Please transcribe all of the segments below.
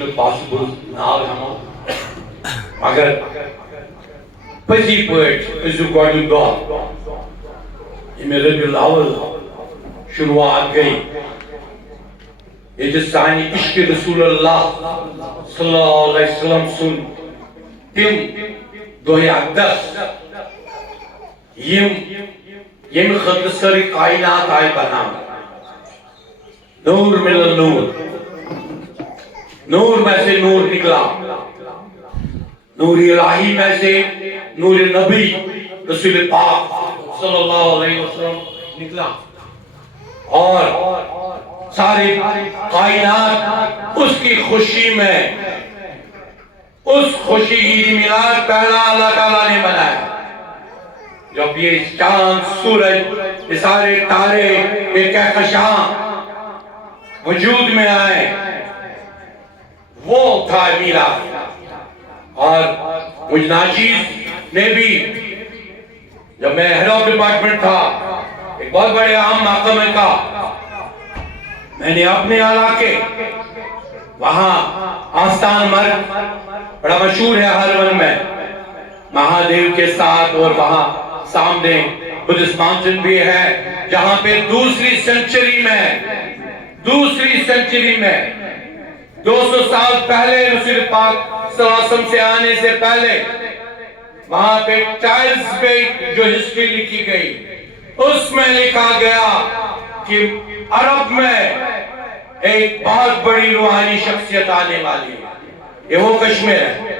چھُنہٕ possible ناو ہٮ۪مو مگر پٔزی پٲٹھۍ أزیُک گۄڈنیُک دۄہ ییٚمہِ ربیع الاول شروعات گٔے ییٚتہِ سانہِ عشقِ رسول اللہ صلی اللہ علیہ وسلم سُنٛد تِم دۄہ اقدس ییٚمہِ خٲطرٕ سٲرٕے کائنات آیہِ بناونہٕ نور من النور نور میں سے نور نکلا نور الہی میں سے نور نبی رسول پاک صلی اللہ علیہ وسلم نکلا اور ساری کائنات اس کی خوشی میں اس خوشی عید میلاد پہلا اللہ تعالیٰ نے بنایا جب یہ چاند سورج یہ سارے تارے یہ کہکشاں وجود میں آئے وہ تھا میلاد اور مجھ ناچیز نے بھی جب میں ہیڈ آف ڈپارٹمنٹ تھا ایک بہت بڑے عام محکمے کا میں نے اپنے علاقے وہاں آستان مرگ بڑا مشہور ہے ہرون میں مہادیو کے ساتھ اور وہاں سامنے بدھسٹ ماؤنٹین بھی ہے جہاں پہ دوسری سنچری میں 200 سال پہلے رسول پاک صلی اللہ علیہ وسلم سے آنے سے پہلے وہاں پہ ٹائلز پہ جو ہسٹری لکھی گئی اس میں لکھا گیا کہ عرب میں ایک بہت بڑی روحانی شخصیت آنے والی ہے یہ وہ کشمیر ہے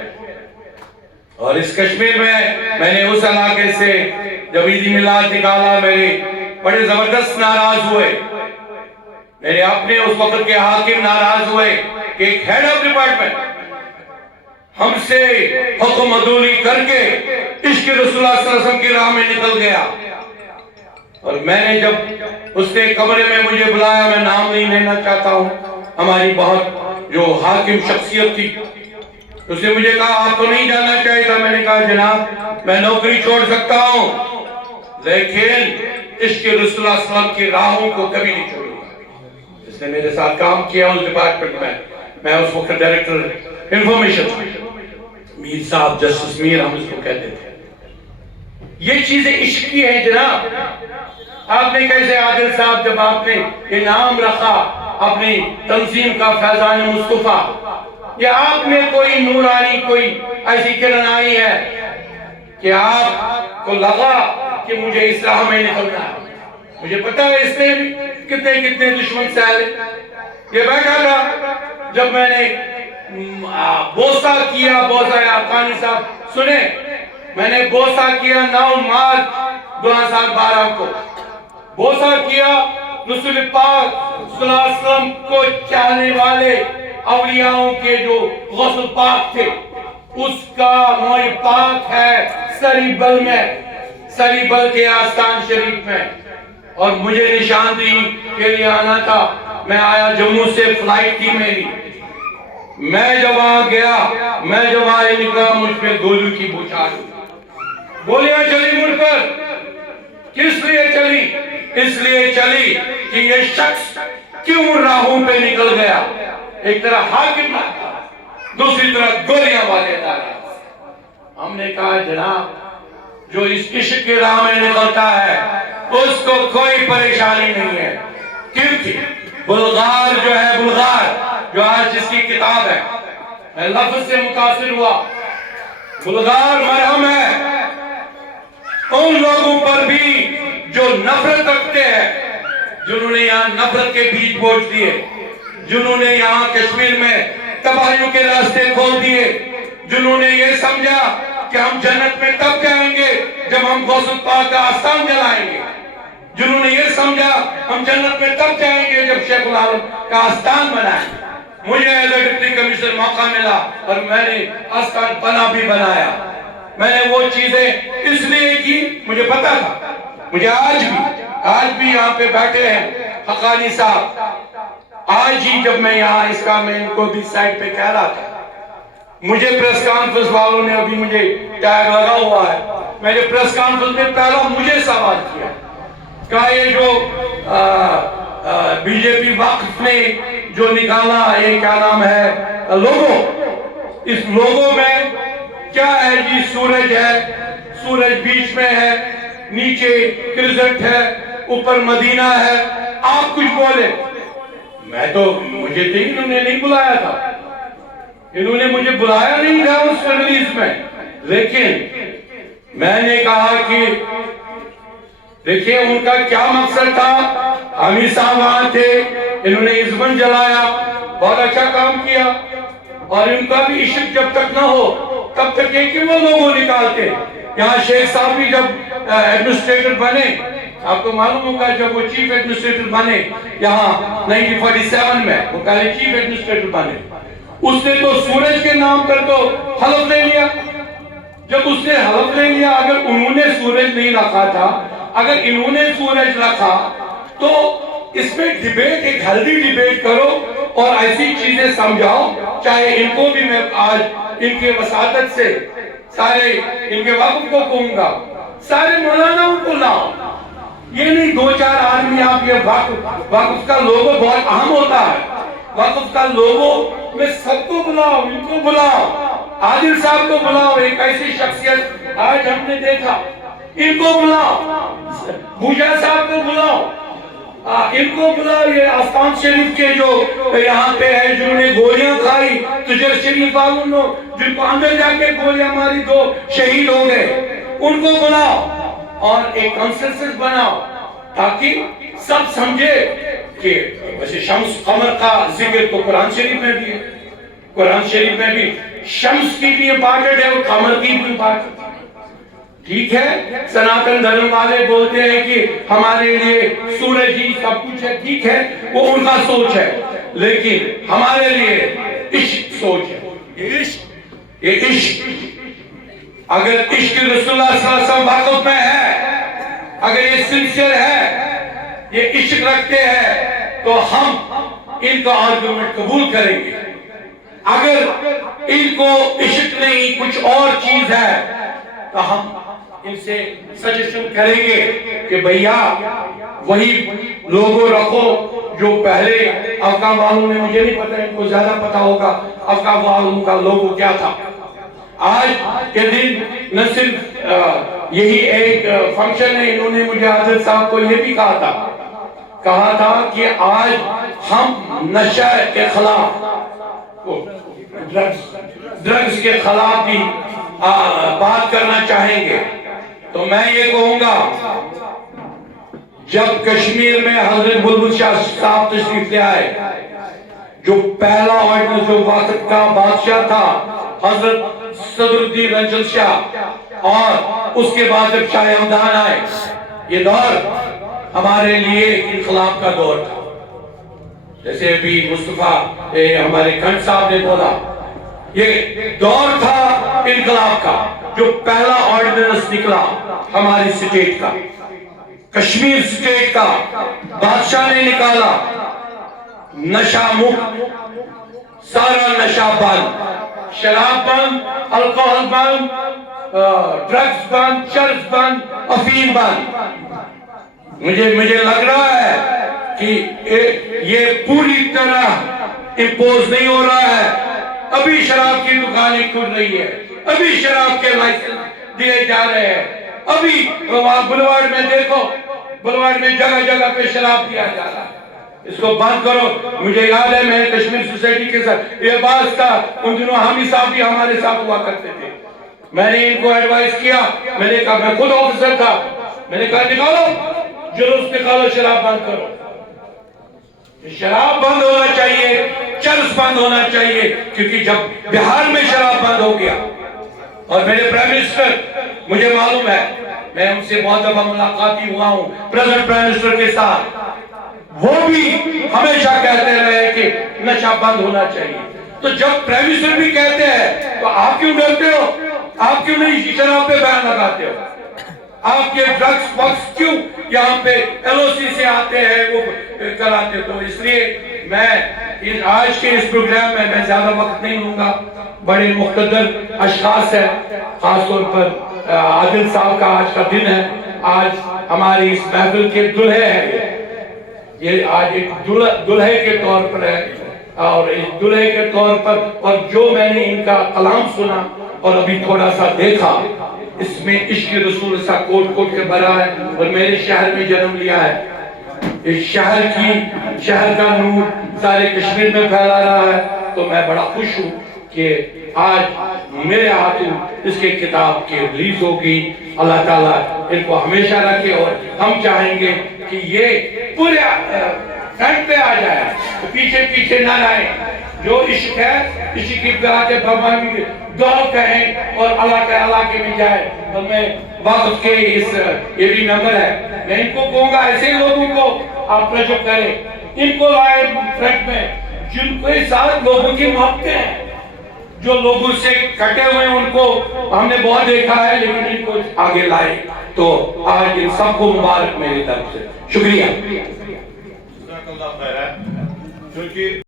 اور اس کشمیر میں نے اس علاقے سے جب عید میلاد نکالا میرے بڑے زبردست ناراض ہوئے میرے اپنے اس وقت کے حاکم ناراض ہوئے کہ ایک ہیڈ آف ڈپارٹمنٹ ہم سے حکم عدولی کر کے عشق رسول اللہ صلی اللہ علیہ وسلم کی راہ میں نکل گیا اور میں نے جب اس نے کمرے میں مجھے بلایا میں نام نہیں لینا چاہتا ہوں ہماری بہت جو حاکم شخصیت تھی اس نے مجھے کہا آپ کو نہیں جاننا چاہیے تھا میں نے کہا جناب میں نوکری چھوڑ سکتا ہوں لیکن عشق رسول اللہ صلی اللہ علیہ وسلم کی راہوں کو کبھی نہیں چھوڑوں گا جس نے میرے ساتھ کام کیا اس ڈپارٹمنٹ میں اس وقت ڈائریکٹر انفارمیشن میر صاحب جسٹس میر ہم اس کو کہتے تھے یہ چیزیں عشق کی ہیں جناب آپ نے کیسے عادل صاحب جب آپ نے یہ نام رکھا اپنی تنظیم کا فیضان مصطفیٰ یا آپ نے کوئی نورانی کوئی ایسی کرن آئی ہے کہ آپ کو لگا کہ مجھے اس راہ میں نکلنا ہے مجھے پتا ہے اس نے کتنے دشمن سہلے یہ بیٹھا تھا جب میں نے بوسہ کیا بوسہ افغانی صاحب سنے میں نے بوسہ کیا 9 مارچ 2012 کو بوسہ کیا رسول پاک صلی اللہ علیہ وسلم کو چاہنے والے اولیاؤں کے جو غسل پاک تھے اس کا موئی پاک ہے سریبل کے آستان شریف میں اور مجھے نشاندہی کے لیے آنا تھا میں آیا جموں سے فلائٹ تھی میری میں جب وہاں گیا میں جب وہاں نکلا مجھ پہ گولو کی بوچھار گولیاں چلی مجھ پر کس لیے چلی اس لیے چلی کہ یہ شخص کیوں راہوں پہ نکل گیا ایک طرح حاکم دوسری طرح گولیاں والے دارا ہم نے کہا جناب جو اس عشق کی راہ میں نکلتا ہے اس کو کوئی پریشانی نہیں ہے کیونکہ بلغار جو ہے بلغار جو آج جس کی کتاب ہے میں لفظ سے متاثر ہوا بلغار مرہم ہے ان لوگوں پر بھی جو نفرت رکھتے ہیں جنہوں نے یہاں نفرت کے بیج بوجھ دیے جنہوں نے یہاں کشمیر میں تباہیوں کے راستے کھول دیے جنہوں نے یہ سمجھا کہ ہم جنت میں تب جائیں گے جب ہم غوث پاک کا آستان جلائیں گے جنہوں نے یہ سمجھا ہم جنت میں تب جائیں گے جب شیخ العالم کا آستان بنائیں مجھے ایز ڈپٹی کمشنر موقع ملا اور میں نے آستان بنا بھی بنایا میں نے وہ چیزیں اس لیے کی مجھے پتا تھا مجھے آج بھی یہاں پہ بیٹھے ہیں حقانی صاحب آج ہی جب میں یہاں اس کا میں ان کو بھی سائٹ پہ کہہ رہا تھا مجھے پریس کانفرنس والوں نے ابھی مجھے ٹیگ لگا ہوا ہے میں نے پریس کانفرنس میں پہلا مجھے سوال کیا کہا یہ جو بی جے پی وقت نے جو نکالا یہ کیا نام ہے لوگو، اس لوگو میں کیا ہے جی؟ سورج ہے، سورج بیچ میں ہے، نیچے کرزٹ ہے، اوپر مدینہ ہے، آپ کچھ بولے۔ میں تو مجھے تو انہوں نے نہیں بلایا تھا، انہوں نے مجھے بلایا نہیں تھا اس ریلیز میں، لیکن میں نے کہا کہ دیکھیں ان کا کیا مقصد تھا۔ امیر صاحب وہاں تھے، انہوں نے عزمن جلایا، بہت اچھا کام کیا، اور ان کا بھی عشق جب تک نہ ہو تب تک یہ کہ وہ لوگوں نکالتے۔ یہاں شیخ صاحب بھی جب ایڈمنسٹریٹر بنے، آپ کو معلوم ہوگا جب وہ چیف ایڈمنسٹریٹر بنے یہاں 1947 میں، وہ پہلے چیف ایڈمنسٹریٹر بنے، اس نے تو سورج کے نام پر تو حلف لے لیا۔ جب اس نے حلف لے لیا، اگر انہوں نے سورج نہیں رکھا تھا، اگر انہوں نے سورج رکھا تو اس میں ڈیبیٹ، ایک ہیلدی ڈیبیٹ کرو اور ایسی چیزیں سمجھاؤ، چاہے ان کو بھی میں آج ان کے وساطت سے سارے ان کے وقت کو کہوں گا، سارے مولاناؤں کو لاؤ، یہ نہیں دو چار آدمی آپ یہ وقف کا لوگو بہت اہم ہوتا ہے، وقف کا لوگو میں سب کو بلاؤ، ان کو بلاؤ، عادل صاحب کو بلاؤ، ایک ایسی شخصیت آج ہم نے دیکھا، ان کو بلاؤ، بوجھا صاحب کو بلاؤ، ان کو بلاؤ، یہ آستان شریف کے جو یہاں پہ ہے جنہوں نے گولیاں کھائی، تجر شریف والوں جن کو اندر جا کے گولیاں ماری، 2 شہید ہو گئے، ان کو بلاؤ اور ایک کنسنسس بناؤ تاکہ سب سمجھے کہ ویسے شمس قمر کا ذکر تو قرآن شریف میں بھی ہے، قرآن شریف میں بھی شمس کی بھی امپارٹنٹ ہے اور قمر کی بھی امپارٹنٹ ہے۔ ٹھیک ہے، سناتن دھرم والے بولتے ہیں کہ ہمارے لیے سورج ہی سب کچھ ہے، ٹھیک ہے، وہ ان کا سوچ ہے، لیکن ہمارے لیے عشق سوچ ہے، یہ عشق، اگر عشق رسول اللہ صلی اللہ علیہ وسلم واقف میں ہے، اگر یہ سنسر ہے، یہ عشق رکھتے ہیں تو ہم ان کا آرگومنٹ قبول کریں گے۔ اگر ان کو عشق نہیں کچھ اور چیز ہے تو ہم ان سے سجیشن کریں گے کہ بھئیہ وہی لوگوں رکھو جو پہلے افغان والوں نے، مجھے نہیں پتا، ان کو زیادہ پتا ہوگا افغان والوں کا لوگو کیا تھا۔ آج کے دن نہ صرف یہی ایک فنکشن ہے، انہوں نے مجھے عادل صاحب کو یہ بھی کہا تھا کہ آج ہم نشہ کے خلاف، ڈرگز کے خلاف بھی بات کرنا چاہیں گے، تو میں یہ کہوں گا جب کشمیر میں حضرت بلبل شاہ صاحب تشریف لے آئے، جو پہلا آرڈننس جو وقت کا بادشاہ تھا حضرت صدر الدین رنجل شاہ، اور اس کے بعد جب شاہ ہمدان آئے، یہ دور ہمارے لیے انقلاب کا دور تھا، جیسے ابھی مصطفیٰ ہمارے کھنڈ صاحب نے بولا، یہ دور تھا انقلاب کا، جو پہلا آرڈننس نکلا ہماری سٹیٹ کا، کشمیر سٹیٹ کا بادشاہ نے نکالا، نشہ مکت، سارا نشہ بند، شراب بند، الکوہل بند، ڈرگز بند، چرس بند، افیم بند۔ مجھے لگ رہا ہے کہ یہ پوری طرح امپوز نہیں ہو رہا ہے، ابھی شراب کی دکانیں کھل رہی ہے، ابھی شراب کے لائسنس دیے جا رہے ہیں، ابھی بلواڑ میں دیکھو، بلواڑ میں جگہ جگہ پہ شراب دیا جا رہا ہے، اس کو بند کرو۔ مجھے یاد ہے میں کشمیر سوسائٹی کے ساتھ یہ بات تھا، ان دنوں حامی صاحب بھی ہمارے ساتھ ہوا کرتے تھے، میں نے ان کو ایڈوائز کیا، میں نے کہا، میں خود آفیسر تھا، میں نے کہا نکالو جلوس، نکالو، شراب بند کرو، شراب بند ہونا چاہیے، چرس بند ہونا چاہیے، کیونکہ جب بہار میں شراب بند ہو گیا، اور میرے پرائم منسٹر، مجھے معلوم ہے، میں ان سے بہت دفعہ ملاقاتی ہوا ہوں پریزنٹ پرائم منسٹر کے ساتھ، وہ بھی ہمیشہ کہتے رہے کہ نشہ بند ہونا چاہیے، تو جب پرائم منسٹر بھی کہتے ہیں تو آپ کیوں ڈرتے ہو؟ آپ کیوں نہیں شراب پہ بیان لگاتے ہو؟ آپ یہ ڈرگز باکس کیوں یہاں پہ ایل او سی سے آتے ہیں وہ کراتے؟ تو اس لیے میں آج کے اس پروگرام میں زیادہ وقت نہیں لوں گا، بڑے مقتدر اشخاص ہیں، خاص طور پر عادل صاحب کا آج کا دن ہے، آج ہماری اس محفل کے دلہے ہیں، یہ آج ایک دلہے کے طور پر ہے، اور اس دلہے کے طور پر، اور جو میں نے ان کا کلام سنا اور ابھی تھوڑا سا دیکھا، اس میں عشق رسول سا کوٹ کوٹ کے بھرا ہے، اور میرے شہر میں جنم لیا ہے۔ اس شہر کا نور سارے کشمیر میں پھیلا رہا ہے، تو میں بڑا خوش ہوں کہ آج میرے ہاتھوں اس کے کتاب کی ریلیز ہوگی۔ اللہ تعالیٰ ان کو ہمیشہ رکھے، اور ہم چاہیں گے کہ یہ پورے فرنٹ پہ آ جائے، پیچھے پیچھے نہ رہے۔ جو عشق ہے، عشق کی بات بھگوان کی دعا کہیں اور اللہ کے علاقے میں جائے۔ اور میں وقت کے یہ بھی نمبر ہے، میں ان کو کہوں گا ایسے لوگوں کو آپ رجوع کریں، ان کو لائے فرنٹ میں جن کے ساتھ لوگوں کی محبتیں ہیں، جو لوگوں سے کٹے ہوئے ان کو ہم نے بہت دیکھا ہے، لیکن ان کو آگے لائے۔ تو آج ان سب کو مبارک میری طرف سے، شکریہ۔ جزاک اللہ خیر ہے، کیونکہ